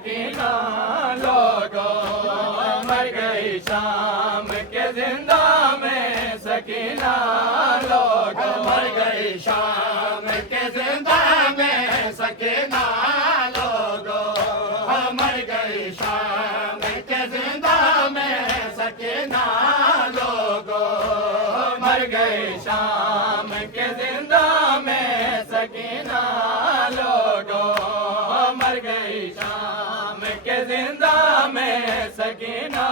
سکینہ لوگو مر گئی شام کے زندہ میں سکینہ لوگو مر گئی شام کے زندہ میں سکینہ لوگو مر گئی شام کے زندہ میں سکینہ لوگو مر گئی شام کے زندہ میں سکینہ لوگو مر گئی شام کے زندہ میں سکینہ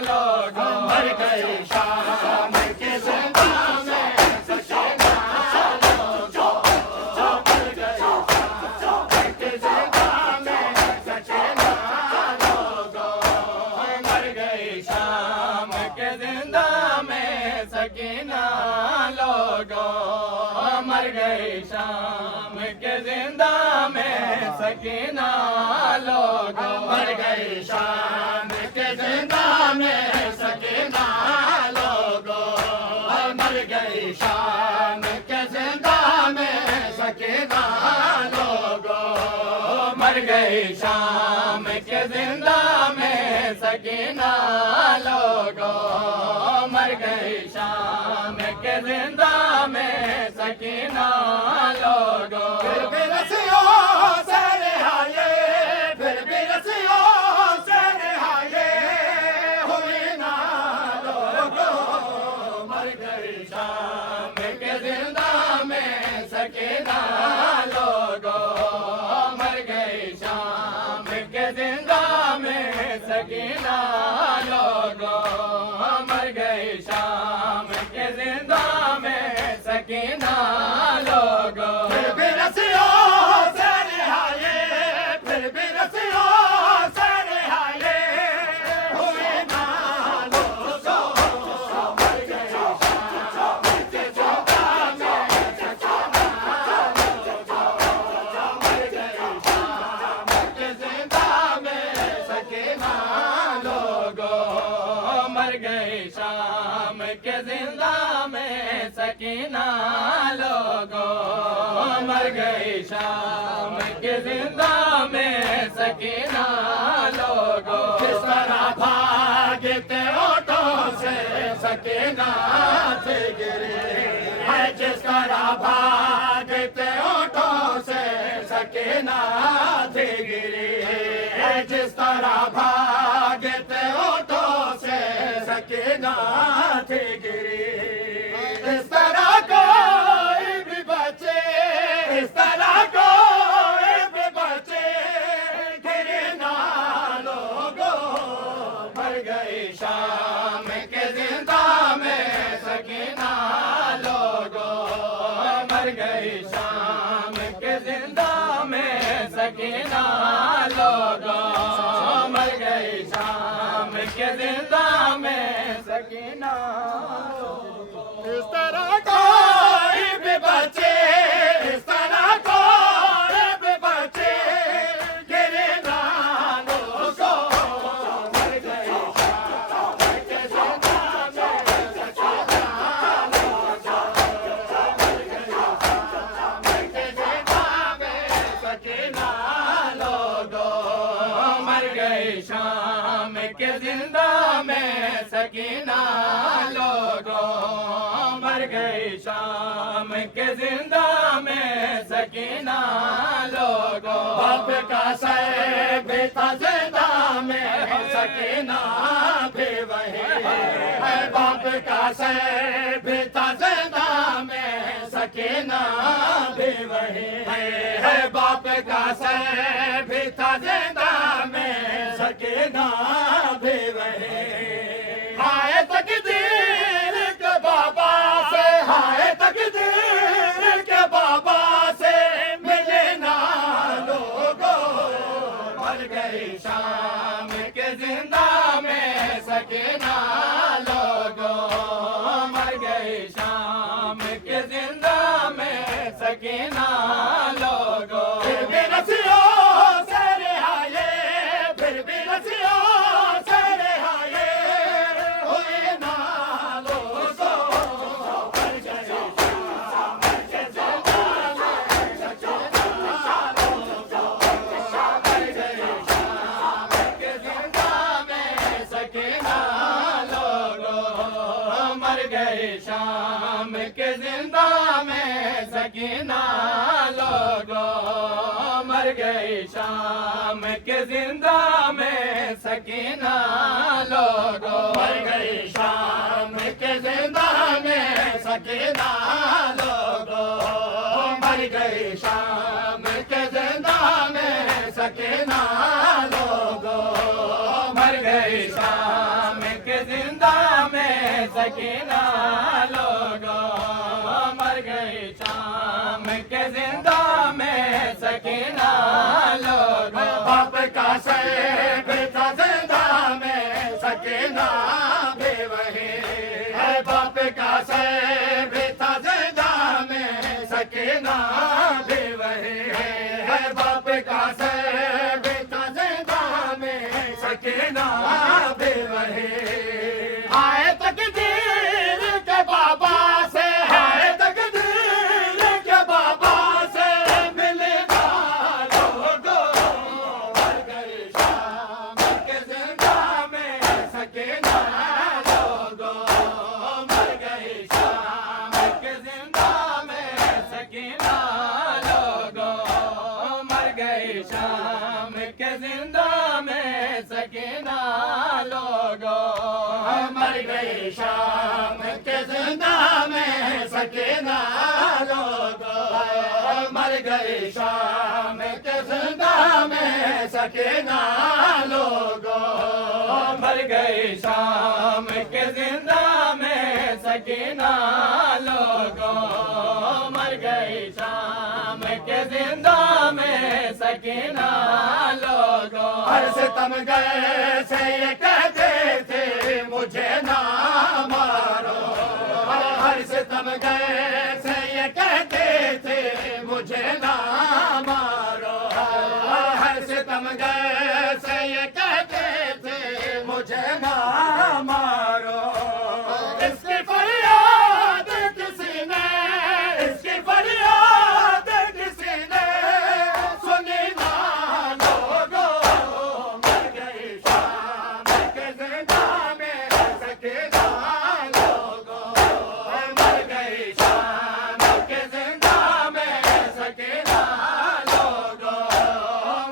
لوگو مر گئی شام کے زندہ میں سکینہ لوگو مر گئی شام کے زندہ میں سکینہ لوگو مر گئی شام کے زندہ میں سکینہ لوگو مر گئی شام کے زندہ میں سکینہ لوگو مر گئی شام کے زندہ میں سکینہ لوگو مر گئی شام کے زندہ میں سکینہ لوگو مر گئی شام کے زندہ میں سکینہ لوگو مر گئی شام کے زندہ میں سکینہ لوگو پھر بھی رسیوں سے رہائے پھر بھی رسیوں سے رہائے ہوئی نا لوگو مر گئی شام کے زندہ میں سکینہ لوگو مر گئی شام کے زندہ میں سکینہ لوگو مر گئی شام کے زندہ میں سکینہ لوگو پھر بھی رسیوں سے رہائے پھر بھی رسیوں سے رہائے ہوئی نا لوگو مر گئی شام کے زندہ میں سکینہ لوگو مر گئی شام کے زندہ میں سکینہ لوگو مر گئی شام کے زندہ میں سکینہ لوگو مر گئی شام کے زندہ میں سکینہ لوگو کس طرح بھاگتے اونٹوں سے سکینہ سے گرے ہے جس طرح بھاگتے اونٹوں سے سکینہ سے گرے ہے جس طرح بھاگتے اونٹوں سے سکینہ سے گرے اس طرح کوئی بھی بچے اس طرح کوئی بھی بچے گرے نہ لوگو مر گئی شام کے زندہ میں سکینہ لوگو مر گئی شام کے زندہ میں سکینہ لوگو مر گئی شام کے زندہ میں سکینہ اس طرح کوئی بھی بچے اس طرح کوئی بھی بچے گرے نہ لوگو مر گئی شام کے زندہ میں سکینہ لوگو مر گئی شام کے زندہ میں سکینہ لوگو مر گئی شام کے زندہ میں سکینہ لوگو مر گئی شام کے زندہ میں سکینہ لوگو باپ کا سر بھی تھا زندہ میں سکینہ بھی وہی ہے باپ کا سر بھی تھا زندہ میں سکینہ بھی وہی ہے باپ کا سر بھی تھا زندہ میں سکینہ بھی وہی ہائے تقدیر کے بابا سے ہائے تقدیر کے بابا سے ملے نہ لوگو مر گئی شام کے زندہ میں سکینہ لوگو مر گئی شام کے زندہ میں سکینہ لوگو پھر بھی رسیوں سے رہائے پھر بھی رسیوں سے رہائے ہوئی نا لوگو مر گئی شام کے زندہ میں سکینہ لوگو مر گئی شام شام کے زندہ میں سکینہ لوگو مر گئی شام کے زندہ میں سکینہ لوگو مر گئی شام کے زندہ میں سکینہ لوگو مر گئی شام کے زندہ میں سکینہ لوگو مر گئی شام کے زندہ میں سکینہ لوگو مر گئی شام کے زندہ میں سکینہ لوگو باپ کا سیب تھا زندہ میں سکینہ بھی وہی ہے باپ کا سیب تھا زندہ میں سکینہ بھی وہی ہے باپ کا سیب تھا زندہ میں سکینہ بھی وہی آئے تقدیر کے بابا سے آئے تقدیر کے بابا سے ملنا لوگو مر گئی شام کے زندہ میں سکینہ لوگو مر گئی شام کے زندہ میں سکینہ لوگو مر گئی شام کے زندہ میں سکینہ لوگو مر گئی شام کے زندہ میں سکینہ لوگو مر گئی شام کے زندہ میں سکینہ لوگو مر گئی شام کے زندہ میں سکینہ لوگو مر گئی شام کے زندہ میں سکینہ لوگو ہر ستم گئے سے یہ کہتے تھے مجھے نہ مارو ہر ستم گئے سے یہ کہتے تھے مجھے نہ مارو ہر ستم گئے سے یہ کہتے تھے مجھے نہ مارو اس کی فریاد کسی نے اس کی فریاد کسی نے سنی نہ لوگو مر گئی شام کے زندہ میں سکینہ لوگو مر گئی شام کے زندہ میں سکینہ لوگو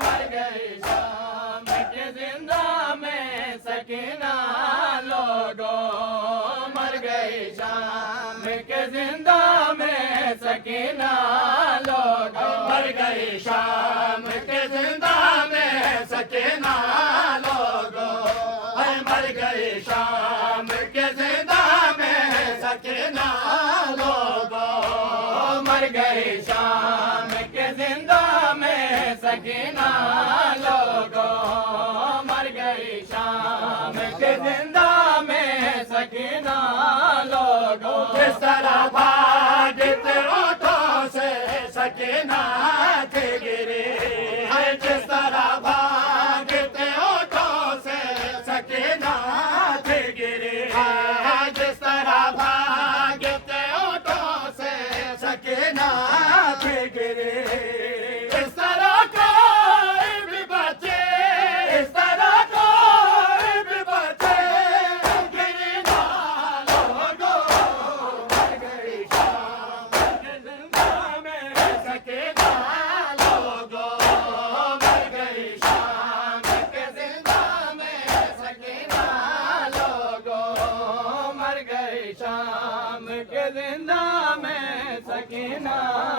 مر گئی شام کے زندہ میں سکینہ لوگو مر گئی شام کے زندہ میں سکینہ لوگو مر گئی شام کے زندہ میں سکینہ لوگو مر گئی شام کے زندہ میں سکینہ لوگو مر گئی شام کے زندہ میں سکینہ لوگو مر گئی شام کے زندہ میں سکینہ لوگو جس طرح بھاگتے اونٹوں سے سکینہ تھی گری ہے جس طرح بھاگتے اونٹوں سے سکینہ تھی گری ہے جس طرح بھاگتے اونٹوں سے سکینہ تھی گری اس طرح کوئی بھی بچے اس طرح کوئی بھی بچے گری نہ لوگو مر گئی شام کے زندہ میں سکینہ لوگو مر گئی شام کے زندہ میں سکینہ لوگو مر گئی شام کے زندہ میں سکینہ